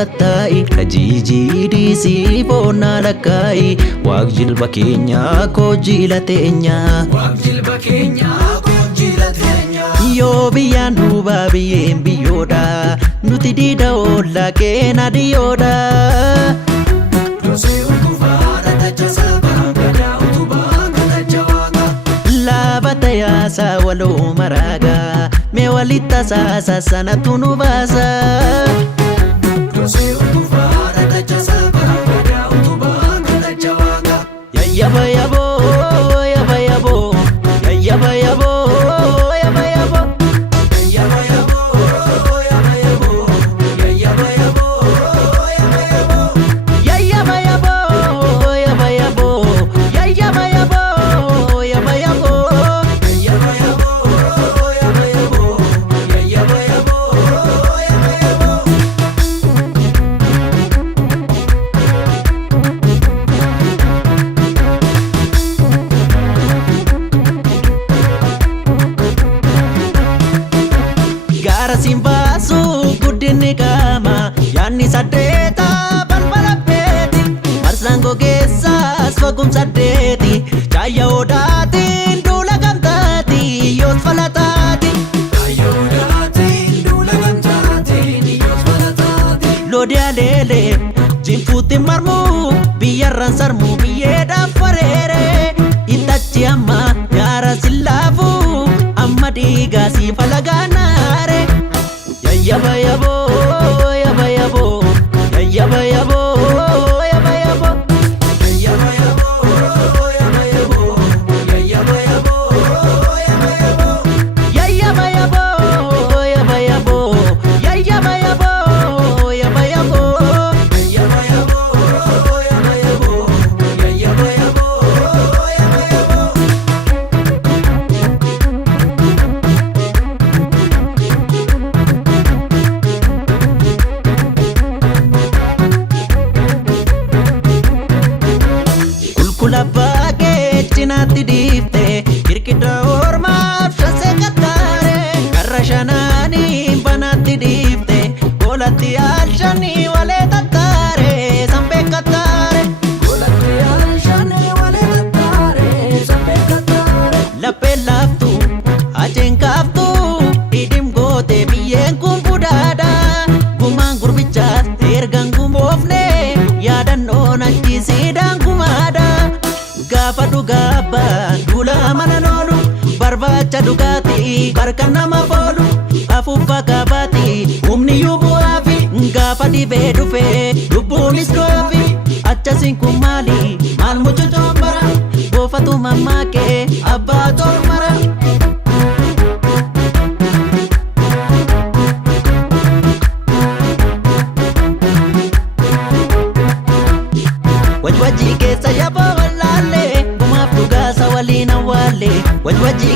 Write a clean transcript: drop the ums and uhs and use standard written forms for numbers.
katta'i kajijidisi bona lakai wagjil bakenya ko jilatenya wagjil bakenya ko jilatenya yo biyanu babiyen biyoda nuti dida olla kena diyoda Bataya sa walo maraga me walita sa sana tunu basa Dose utuvara da jasa barabada utubaka da jawaga ya yaba yabo yaba yabo ya yaba yabo yaba yabo ya yaba yabo yaba yabo ya yaba yabo yaba yabo ya yaba yabo yaba yabo ya yaba yabo yaba yabo Simbasu gudinni kama yanni sadeta balbalapeti marsango geessas fagum sadeti chaya odati ndula gamtati yos falatati chaya odati ndula gamtati yos falatati lodia lele jinfuti marmu biyarran sarmu biyeda farere itachi amma yara sillafu amma diga si falaganare Yaba yabo, yaba yabo, yaba yabo, yaba yabo, yaba yabo, yaba yabo, yaba yabo, yaba yabo, yaba yabo, yaba yabo, yaba yabo, yaba yabo, yaba yabo, yaba yabo, yaba yabo, yaba yabo. Kulabage chinati difte kirkida orma shase katare karashanani banati difte golati alshani wale tatare sampe katare golati alshani wale tatare sampe katare lape laftu achen kaftu idim gote biyen kumbudada gumang gurbicha ergang gumbofne yadan onachi sidang kumada Gapa dugaba dula mananolu barbacha dugati karkana mafolu afufa kabati umni yubu afi gapa di bedufe dubunis kofi acha sinkumali mal mucho chombara bofatu mamake abba tormara wajwaji ke sayabo wajwaji